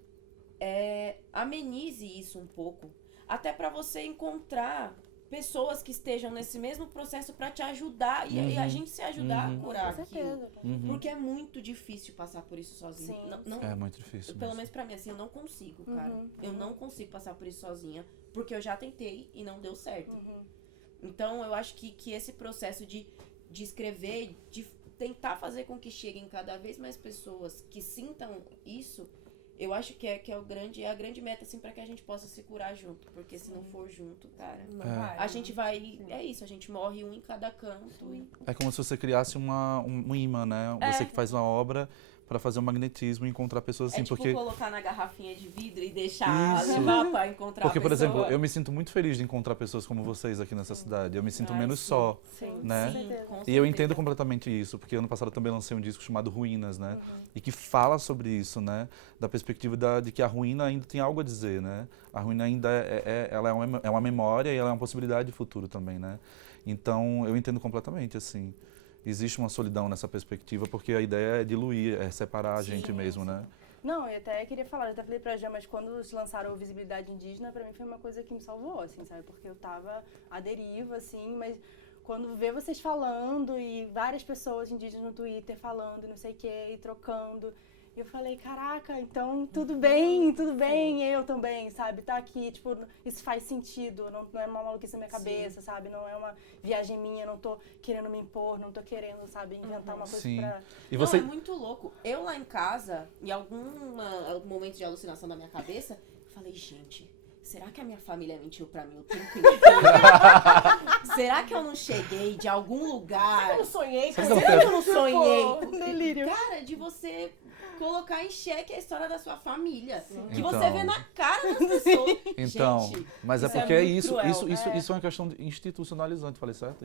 amenize isso um pouco. Até pra você encontrar pessoas que estejam nesse mesmo processo pra te ajudar e a gente se ajudar a curar aquilo. Porque é muito difícil passar por isso sozinho. Não, é muito difícil. Pelo menos pra mim, assim, eu não consigo, cara. Eu não consigo passar por isso sozinha, porque eu já tentei e não deu certo. Então, eu acho que esse processo de escrever, de tentar fazer com que cheguem cada vez mais pessoas que sintam isso, eu acho que é a grande meta, assim, pra que a gente possa se curar junto. Porque se não for junto, cara, Não É. vai. a gente vai... É isso, a gente morre um em cada canto e... É como se você criasse um imã, né? Você que faz uma obra para fazer um magnetismo e encontrar pessoas assim, é tipo porque... colocar na garrafinha de vidro e deixar Isso. levar pra encontrar Porque, a por pessoa. exemplo, eu me sinto muito feliz de encontrar pessoas como vocês aqui nessa cidade. Eu me sinto Ai, menos sim. só, Sim, né? com Sim, certeza. com E eu certeza. entendo completamente isso, porque ano passado eu também lancei um disco chamado Ruínas, né? E que fala sobre isso, né? Da perspectiva de que a ruína ainda tem algo a dizer, né? A ruína ainda ela é uma memória e ela é uma possibilidade de futuro também, né? Então, eu entendo completamente, assim. Existe uma solidão nessa perspectiva, porque a ideia é diluir, é separar a gente mesmo, né? Não, eu até queria falar, eu até falei pra Jean, mas quando eles lançaram o Visibilidade Indígena, pra mim foi uma coisa que me salvou, assim, sabe? Porque eu tava à deriva, assim, mas quando vê vocês falando e várias pessoas indígenas no Twitter falando e não sei o quê, e trocando, e eu falei, caraca, então tudo bem, eu também, sabe? Tá aqui, tipo, isso faz sentido, não é uma maluquice na minha cabeça, sabe? Não é uma viagem minha, não tô querendo me impor, não tô querendo, sabe, inventar uma coisa Sim. pra... E Não, você... é muito louco. Eu lá em casa, em algum momento de alucinação da minha cabeça, eu falei, gente, será que a minha família mentiu pra mim o tempo inteiro? Será que eu não cheguei de algum lugar? Eu não sonhei. Será que eu Será que eu não sonhei? delírio. Cara, de você colocar em xeque a história da sua família. Que Então. você vê na cara das pessoas. Então, Gente, mas é isso é porque muito cruel. isso é uma questão institucionalizante, falei certo?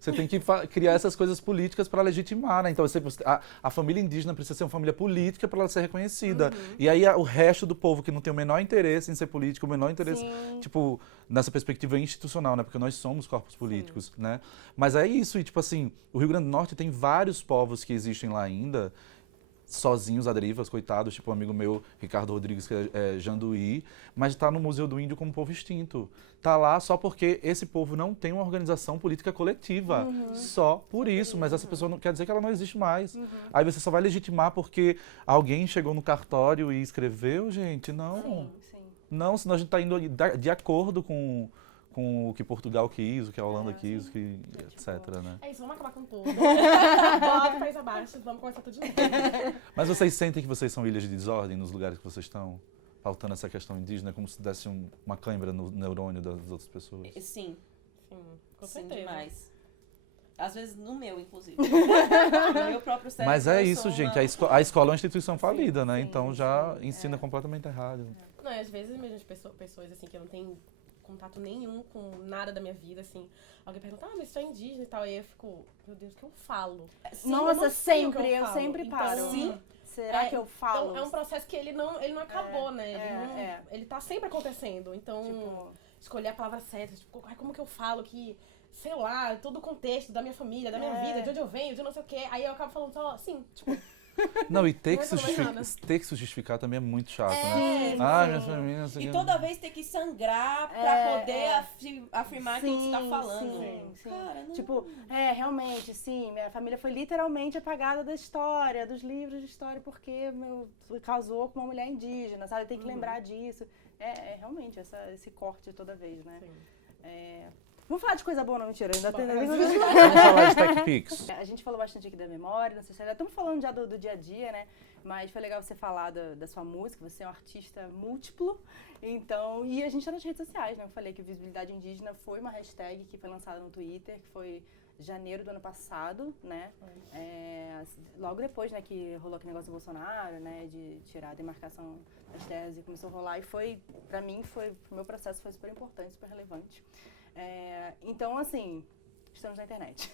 Você tem que criar essas coisas políticas para legitimar, né? Então, a família indígena precisa ser uma família política para ela ser reconhecida. E aí o resto do povo que não tem o menor interesse em ser político, o menor interesse, tipo, nessa perspectiva institucional, né? Porque nós somos corpos políticos, né? Mas é isso, e tipo assim, o Rio Grande do Norte tem vários povos que existem lá ainda, sozinhos à deriva, coitados, tipo um amigo meu, Ricardo Rodrigues, que é Janduí, mas está no Museu do Índio como povo extinto. Tá lá só porque esse povo não tem uma organização política coletiva. Só por isso, mas essa pessoa não quer dizer que ela não existe mais. Aí você só vai legitimar porque alguém chegou no cartório e escreveu, gente, não. Sim. Não, senão a gente está indo de acordo com o que Portugal quis, o que a Holanda quis, o que, etc, né? É isso, vamos acabar com tudo. Bota o país abaixo, vamos começar tudo de novo. Mas vocês sentem que vocês são ilhas de desordem nos lugares que vocês estão? Pautando essa questão indígena, como se desse uma cãibra no neurônio das outras pessoas? Sim, Sim, com sim, certeza. demais. Às vezes no meu, inclusive. No meu próprio cérebro. Mas é eu isso, sou gente. uma- A escola é uma instituição falida, né? sim, Então já sim, ensina completamente errado. Não, e às vezes mesmo as pessoas assim, que eu não tenho contato nenhum com nada da minha vida, assim, alguém pergunta, mas você é indígena e tal, aí eu fico, meu Deus, o que eu falo? Sim, Nossa, eu não sei o que sempre, eu falo. sempre Então, paro. sim. Será que eu falo? Então, é um processo que ele não acabou, né? é. Ele tá sempre acontecendo. Então, Tipo, escolher a palavra certa, tipo, ai, como que eu falo que, sei lá, todo o contexto da minha família, da minha vida, de onde eu venho, de não sei o quê. Aí eu acabo falando só assim, tipo, Não, e ter Não que, é mais nada. ter que se justificar também é muito chato, É, né? sim. Ah, minha família, não sei o E quê. toda vez ter que sangrar pra poder afirmar aquilo que você tá sim, falando. sim. Cara, não. Tipo, realmente, sim, minha família foi literalmente apagada da história, dos livros de história, porque casou com uma mulher indígena, sabe? Tem que lembrar disso. Realmente esse corte toda vez, né? assim. Vamos falar de coisa boa, não, mentira, ainda tem... Vamos falar de TechPix. A gente falou bastante aqui da memória, não sei se ainda estamos falando já do dia a dia, né? Mas foi legal você falar da sua música, você é um artista múltiplo. Então, e a gente tá nas redes sociais, né? Eu falei que Visibilidade Indígena foi uma hashtag que foi lançada no Twitter, que foi janeiro do ano passado, né? Logo depois, né, que rolou aquele negócio do Bolsonaro, né? De tirar a demarcação das terras e começou a rolar. E foi, pra mim, o meu processo foi super importante, super relevante. Então, assim, estamos na internet.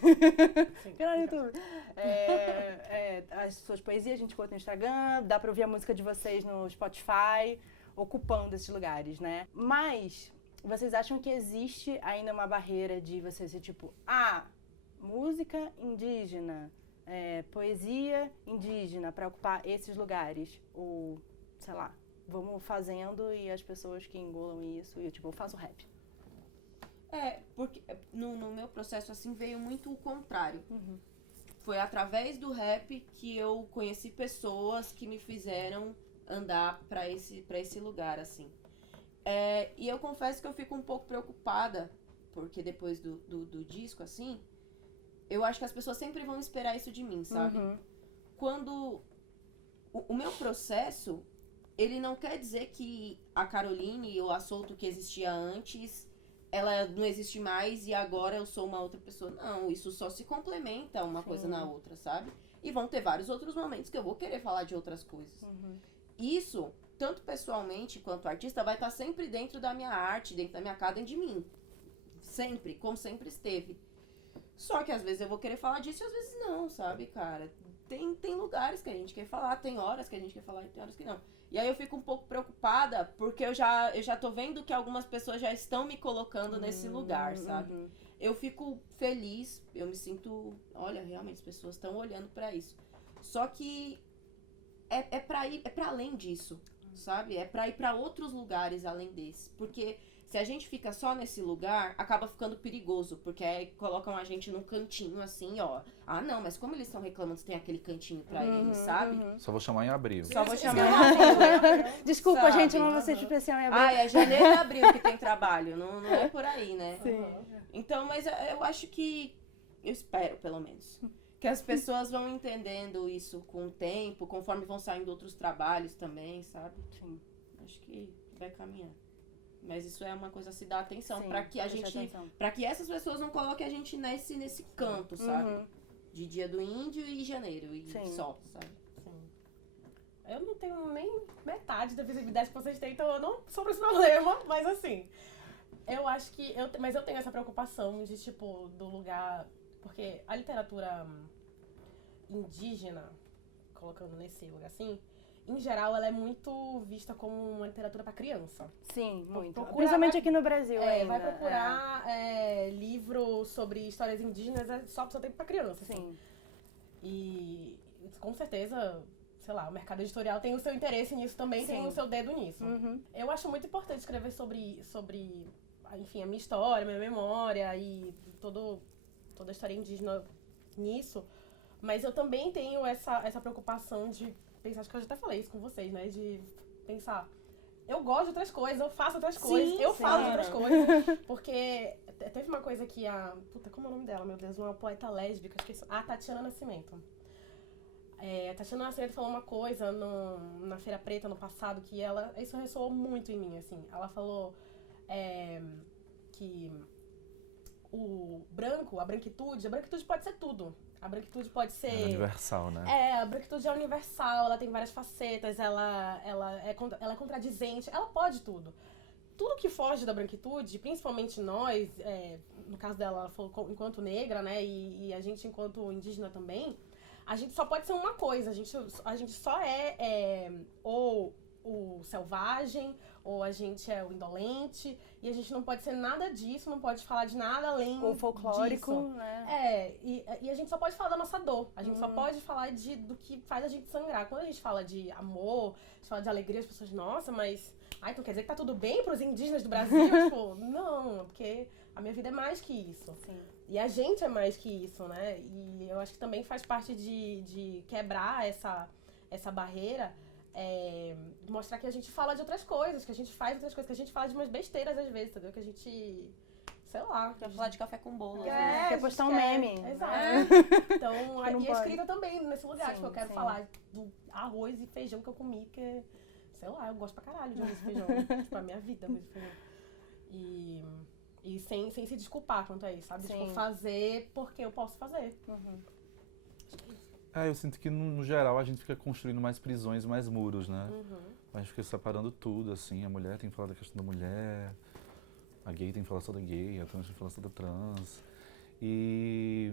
Canal no YouTube. As suas poesias a gente conta no Instagram, dá pra ouvir a música de vocês no Spotify, ocupando esses lugares, né? Mas, vocês acham que existe ainda uma barreira de você ser tipo, música indígena, poesia indígena pra ocupar esses lugares? Ou, sei lá, vamos fazendo e as pessoas que engolam isso, e eu tipo, eu faço rap. Porque no meu processo, assim, veio muito o contrário. Foi através do rap que eu conheci pessoas que me fizeram andar pra esse lugar, assim. E eu confesso que eu fico um pouco preocupada, porque depois do disco, assim, eu acho que as pessoas sempre vão esperar isso de mim, sabe? Quando o meu processo, ele não quer dizer que a Caroline ou a Souto que existia antes, ela não existe mais e agora eu sou uma outra pessoa. Não, isso só se complementa uma coisa na outra, sabe? E vão ter vários outros momentos que eu vou querer falar de outras coisas. Isso, tanto pessoalmente quanto artista, vai estar sempre dentro da minha arte, dentro da minha casa, dentro de mim. Sempre, como sempre esteve. Só que às vezes eu vou querer falar disso e às vezes não, sabe, cara? Tem lugares que a gente quer falar, tem horas que a gente quer falar e tem horas que não. E aí eu fico um pouco preocupada, porque eu já tô vendo que algumas pessoas já estão me colocando nesse lugar, sabe? Eu fico feliz, eu me sinto, olha, realmente as pessoas estão olhando pra isso. Só que é pra além disso, sabe? É pra ir pra outros lugares além desse. Porque se a gente fica só nesse lugar, acaba ficando perigoso, porque aí colocam a gente num cantinho assim, ó. Ah, não, mas como eles estão reclamando, tem aquele cantinho pra eles, sabe? Só vou chamar em abril. Só vou Isso chamar. é Desculpa, Sabe? gente, eu não vou ser de especial em abril. Ah, é janeiro e abril que tem trabalho, não é por aí, né? Sim. Então, mas eu acho que, eu espero pelo menos, que as pessoas vão entendendo isso com o tempo, conforme vão saindo outros trabalhos também, sabe? Sim. Acho que vai caminhar. Mas isso é uma coisa a se dar atenção, Sim, pra que a prestar gente, atenção. para que essas pessoas não coloquem a gente nesse canto, sabe? De Dia do Índio e janeiro e Sim. só, sabe? Sim. Eu não tenho nem metade da visibilidade que vocês têm, então eu não sofro esse problema, mas assim, eu acho que mas eu tenho essa preocupação de, tipo, do lugar, porque a literatura indígena, colocando nesse lugar assim, em geral ela é muito vista como uma literatura para criança. Sim, muito. Procura- Principalmente aqui no Brasil ainda. Vai procurar livro sobre histórias indígenas, só tem para criança. Assim. Sim. E com certeza, sei lá, o mercado editorial tem o seu interesse nisso também, tem Sim. o seu dedo nisso. Eu acho muito importante escrever sobre enfim, a minha história, minha memória e toda a história indígena nisso. Mas eu também tenho essa preocupação de pensar, acho que eu já até falei isso com vocês, né? De pensar, eu gosto de outras coisas, eu faço outras coisas, eu falo de outras coisas. Porque teve uma coisa que puta, como é o nome dela, meu Deus? Uma poeta lésbica, esqueci. A Tatiana Nascimento. A Tatiana Nascimento falou uma coisa na Feira Preta, no passado, que isso ressoou muito em mim, assim. Ela falou que a branquitude pode ser tudo. A branquitude pode ser... É universal, né? A branquitude é universal, ela tem várias facetas, ela é contradizente, ela pode tudo. Tudo que foge da branquitude, principalmente nós, no caso dela, ela falou enquanto negra, né, e a gente enquanto indígena também, a gente só pode ser uma coisa, a gente só ou o selvagem, ou a gente é o indolente, e a gente não pode ser nada disso, não pode falar de nada além O folclórico, disso. né? E a gente só pode falar da nossa dor, a gente só pode falar do que faz a gente sangrar. Quando a gente fala de amor, a gente fala de alegria, as pessoas, nossa, mas... então quer dizer que tá tudo bem pros indígenas do Brasil? Tipo, não, porque a minha vida é mais que isso. Sim. E a gente é mais que isso, né? E eu acho que também faz parte de quebrar essa barreira, mostrar que a gente fala de outras coisas, que a gente faz outras coisas, que a gente fala de umas besteiras às vezes, entendeu? Que a gente, sei lá... Quer falar de café com bolo. Quer postar um meme. Exato. Então, Não e a pode. escrita também, nesse lugar. Sim, Tipo, eu quero sim. falar do arroz e feijão que eu comi, porque, sei lá, eu gosto pra caralho de arroz e feijão. Tipo, a minha vida, arroz e feijão. E sem se desculpar quanto a isso, sabe? Sim. Tipo, fazer porque eu posso fazer. Eu sinto que, no geral, a gente fica construindo mais prisões, mais muros, né? A gente fica separando tudo, assim. A mulher tem que falar da questão da mulher, a gay tem que falar só da gay, a trans tem que falar só da trans. E,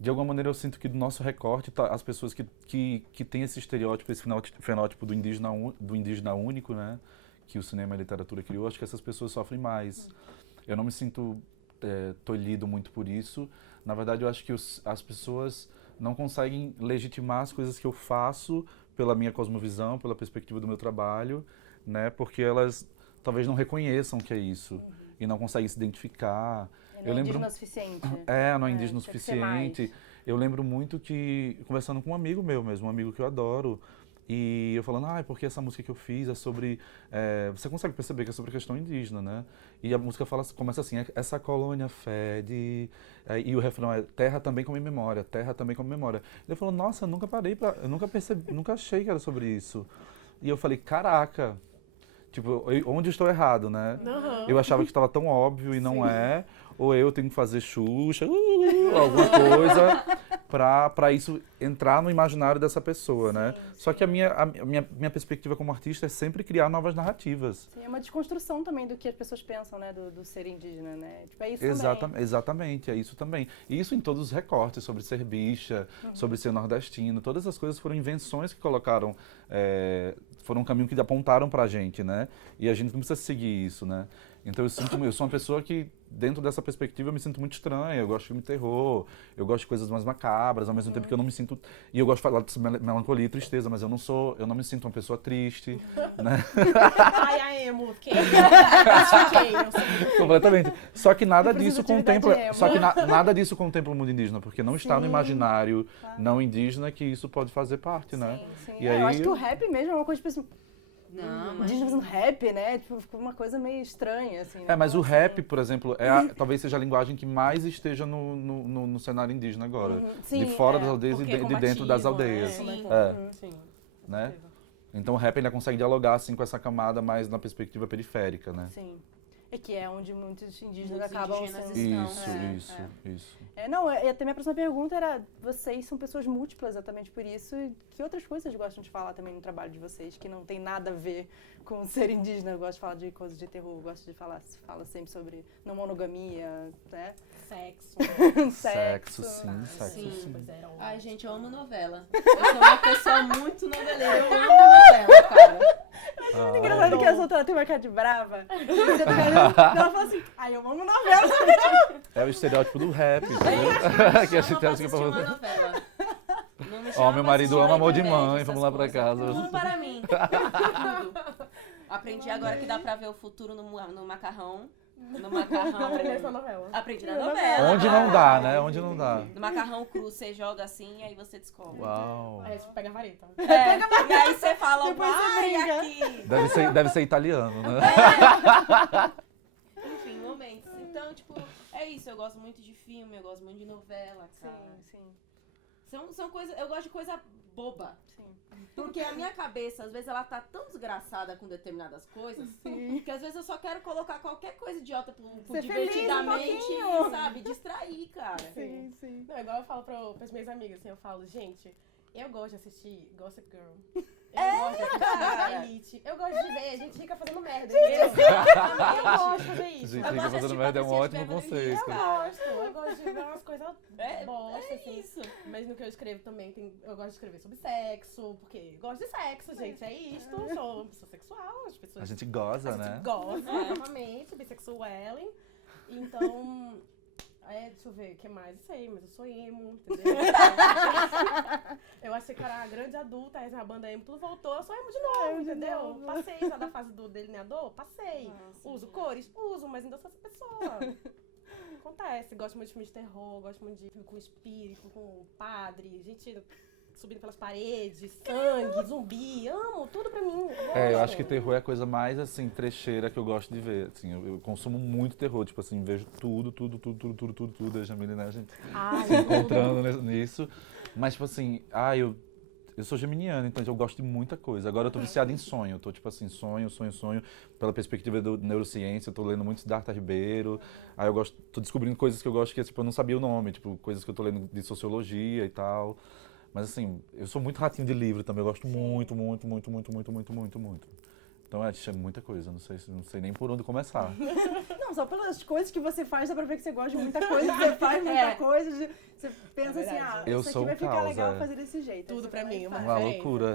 de alguma maneira, eu sinto que do nosso recorte, as pessoas que têm esse estereótipo, esse fenótipo do indígena único, né? Que o cinema e a literatura criou, acho que essas pessoas sofrem mais. Eu não me sinto tolhido muito por isso. Na verdade, eu acho que as pessoas não conseguem legitimar as coisas que eu faço pela minha cosmovisão, pela perspectiva do meu trabalho, né? Porque elas talvez não reconheçam que é isso e não conseguem se identificar. Não é indígena o suficiente. Não é indígena o suficiente. Eu lembro muito que, conversando com um amigo meu mesmo, um amigo que eu adoro, e eu falando, porque essa música que eu fiz é sobre... você consegue perceber que é sobre a questão indígena, né? E a música começa assim, essa colônia fede, e o refrão é, terra também come memória, terra também come memória. Ele falou, nossa, eu nunca parei eu nunca percebi, nunca achei que era sobre isso. E eu falei, caraca, tipo, onde eu estou errado, né? Aham. Eu achava que estava tão óbvio e não é. Ou eu tenho que fazer Xuxa, alguma coisa, pra isso entrar no imaginário dessa pessoa, né? Só que a minha perspectiva como artista é sempre criar novas narrativas. Sim, é uma desconstrução também do que as pessoas pensam, né, do ser indígena, né? Tipo, é isso também. Exatamente, é isso também. E isso em todos os recortes, sobre ser bicha, sobre ser nordestino, todas as coisas foram invenções que colocaram, foram um caminho que apontaram pra gente, né? E a gente não precisa seguir isso, né? Então eu sou uma pessoa que, dentro dessa perspectiva, eu me sinto muito estranha. Eu gosto de filme de terror, eu gosto de coisas mais macabras, ao mesmo tempo que eu não me sinto... E eu gosto de falar de melancolia e tristeza, mas eu não me sinto uma pessoa triste, né? Ai, a emo, quem? Eu sei. Completamente. Só que nada Eu preciso disso de atividade contempla... emo. Só que nada disso contempla o mundo indígena, porque não está no Sim. imaginário não indígena que isso pode fazer parte, né? Sim. E Eu aí- acho que o rap mesmo é uma coisa, tipo assim, Não, mas... indígena fazendo rap, né? Tipo, ficou uma coisa meio estranha, assim. né? Mas o Então, rap, assim, por exemplo, talvez seja a linguagem que mais esteja no cenário indígena agora. Sim, de fora das é, aldeias e porque é de dentro das combativo, né? aldeias. Sim. Sim. Né? Então o rap ainda consegue dialogar assim, com essa camada mais na perspectiva periférica, né? Sim. É que é onde muitos indígenas Muitos acabam indígenas sendo... estão, Isso. Não, e até minha próxima pergunta era, vocês são pessoas múltiplas exatamente por isso, e que outras coisas vocês gostam de falar também no trabalho de vocês, que não tem nada a ver com ser indígena? Eu gosto de falar de coisas de terror, eu gosto de fala sempre sobre não monogamia, né? Sexo. Sim. Pois é, Ai, gente, eu amo novela. Eu sou uma pessoa muito noveleira. Eu amo novela, cara. Muito engraçado que a outra tem uma cara de brava. Você tá vendo? Ela fala assim, ai, eu amo novela. É o estereótipo do rap, entendeu? Que a gente acha que assistir uma pra... novela. Não me Ó, chama meu pra marido assistir ama na Amor de internet Mãe, essas vamos lá pra coisas. casa. Tudo para mim. Tudo. Aprendi agora que dá pra ver o futuro no macarrão. No macarrão. Aprendeu essa novela. Aprendi na novela. Onde não dá, né? Onde não dá. No macarrão cru, você joga assim e aí você descobre. Uau. Aí você pega a vareta. E aí você fala, Depois você vai brinca. aqui. Deve ser italiano, né? Enfim, momentos. Então, tipo, é isso. Eu gosto muito de filme, eu gosto muito de novela, cara. Sim. São coisas. Eu gosto de coisa boba. Sim. Porque a minha cabeça, às vezes, ela tá tão desgraçada com determinadas coisas que às vezes eu só quero colocar qualquer coisa idiota pro Ser feliz um divertidamente, pouquinho. sabe? Distrair, cara. Sim. Não, igual eu falo pras minhas amigas, assim, eu falo, gente, eu gosto de assistir Gossip Girl. Eu gosto de assistir Elite. Eu gosto de ver, a gente fica fazendo merda, entendeu? Eu gosto de fazer isso. Gente, Eu fica gosto de fazendo merda é um assistir ótimo Beverly Hills, conceito. Eu gosto de ver umas coisas bosta, assim. Isso. Mas no que eu escrevo também, eu gosto de escrever sobre sexo, porque eu gosto de sexo, gente, é isto. Sou sexual, as pessoas... A gente goza, né? Gosta, exatamente, bissexual. Então, deixa eu ver, o que mais? Eu sei, mas eu sou emo, entendeu? Eu achei que era a grande adulta, aí a banda emo, tudo voltou, eu sou emo de novo, entendeu? Passei já da fase do delineador, passei. Uso cores? Uso, mas ainda sou essa pessoa. Acontece, gosto muito de filme de terror, gosto muito de filme com espírito, com padre, gente subindo pelas paredes, sangue, zumbi, amo, tudo pra mim. Eu acho que terror é a coisa mais, assim, trecheira que eu gosto de ver, assim, eu consumo muito terror, tipo assim, vejo tudo, a Jamile, né, a gente se encontrando nisso, mas, tipo assim, eu sou geminiano, então eu gosto de muita coisa. Agora eu tô viciado em sonho, eu tô, tipo assim, sonho, pela perspectiva da neurociência, eu tô lendo muito Siddhartha Ribeiro, aí tô descobrindo coisas que eu gosto que, tipo, eu não sabia o nome, tipo, coisas que eu tô lendo de sociologia e tal. Mas assim, eu sou muito ratinho de livro também, eu gosto muito. Então é muita coisa, não sei nem por onde começar. Não, só pelas coisas que você faz, dá pra ver que você gosta de muita coisa, você faz muita coisa, você pensa assim, Eu isso sou aqui vai ficar caos, legal fazer desse jeito. Tudo Aí você pra vai e mim, faz. Uma Referência. loucura.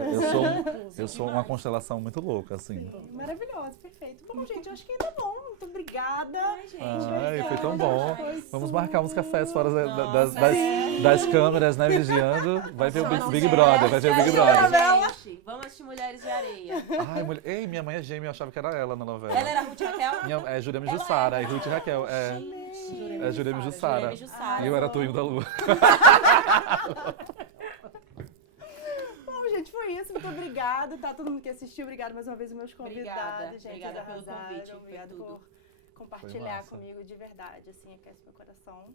Eu sou uma constelação muito louca, assim. Sim, maravilhoso, perfeito. Bom, gente, eu acho que ainda é bom. Muito obrigada. Ai, gente. Foi tão obrigada. bom. Foi Vamos super. marcar uns cafés fora Nossa, das câmeras, né, vigiando. Vai ver o Nossa, Big Brother, vai ver o Big Brother. Gente, vamos assistir Mulheres de Areia. Ai, ei, minha mãe é gêmea, eu achava que era ela na novela. Ela era a Ruth Raquel? É Jurema Jussara, e Ruth Raquel. Gente. É Jurema Jussara. Jurema Jussara. E eu era Tuinho da Lua. Bom, gente, foi isso. Muito obrigada. Tá todo mundo que assistiu. Obrigada mais uma vez aos meus convidados. Obrigada. Gente, Obrigada eles pelo arrasaram. convite, foi Obrigada tudo. por compartilhar massa. comigo de verdade, assim, aquece meu coração.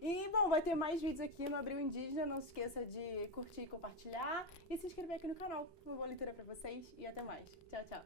E, bom, vai ter mais vídeos aqui no Abril Indígena, não se esqueça de curtir, compartilhar e se inscrever aqui no canal. Uma boa leitura pra vocês e até mais. Tchau, tchau.